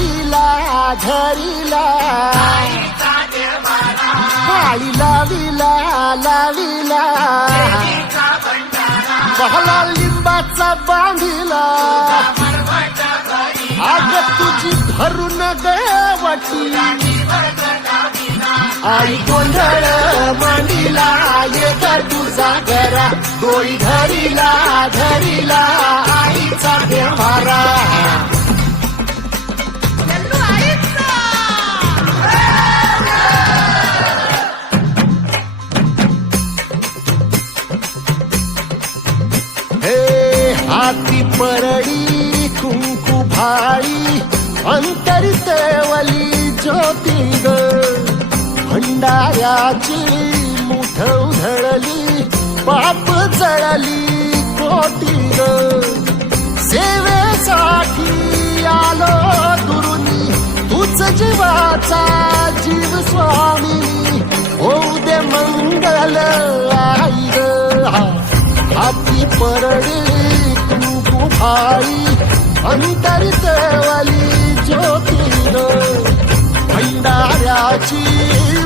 धरिला धरिला काळी लाविला लाविला बहला लिंबाचा बांधिला आग तुझी भरून गवटी आई गोंधळ मांडिला ये घर तुझा घरा डोई धरिला धरिला आईचा देवारा हे हाती परडी कुंकू भाळी अंतरितवली ज्योती ग भंडाऱ्याची मुठ उधळली पाप जळली कोटी ग सेवेसाठी आलो दुरुनी तूच जीवाचा जीव स्वामी होऊ दे मंगल आई ग हाती परडी कुंकू भाळी अंतरितवली ज्योती ग भंडाऱ्याची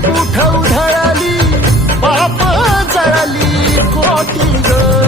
मुठ उधळली पाप जळली कोटी ग